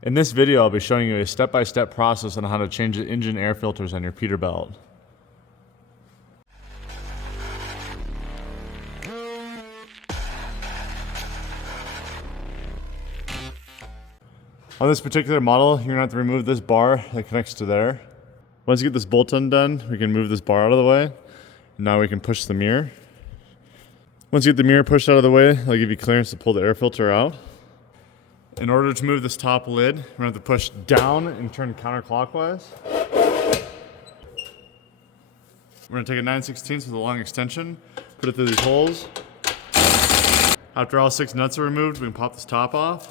In this video, I'll be showing you a step-by-step process on how to change the engine air filters on your Peterbilt. On this particular model, you're gonna have to remove this bar that connects to there. Once you get this bolt undone, we can move this bar out of the way. Now we can push the mirror. Once you get the mirror pushed out of the way, they'll give you clearance to pull the air filter out. In order to move this top lid, we're gonna have to push down and turn counterclockwise. We're gonna take a 9/16 with a long extension, put it through these holes. After all 6 nuts are removed, we can pop this top off.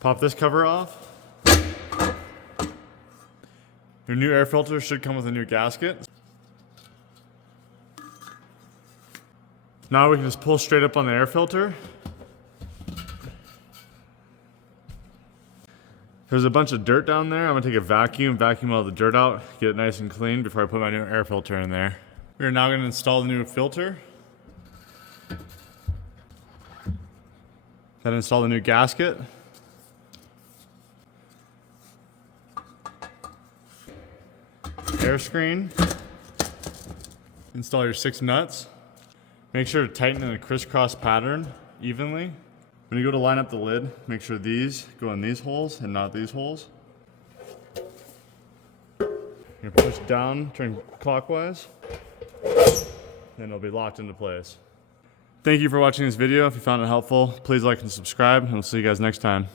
Pop this cover off. Your new air filter should come with a new gasket. Now we can just pull straight up on the air filter. There's a bunch of dirt down there. I'm gonna take a vacuum all the dirt out, get it nice and clean before I put my new air filter in there. We are now gonna install the new filter. Then install the new gasket. Air screen. Install your 6 nuts. Make sure to tighten in a crisscross pattern evenly. When you go to line up the lid, make sure these go in these holes and not these holes. You're gonna push down, turn clockwise, and it'll be locked into place. Thank you for watching this video. If you found it helpful, please like and subscribe, and we'll see you guys next time.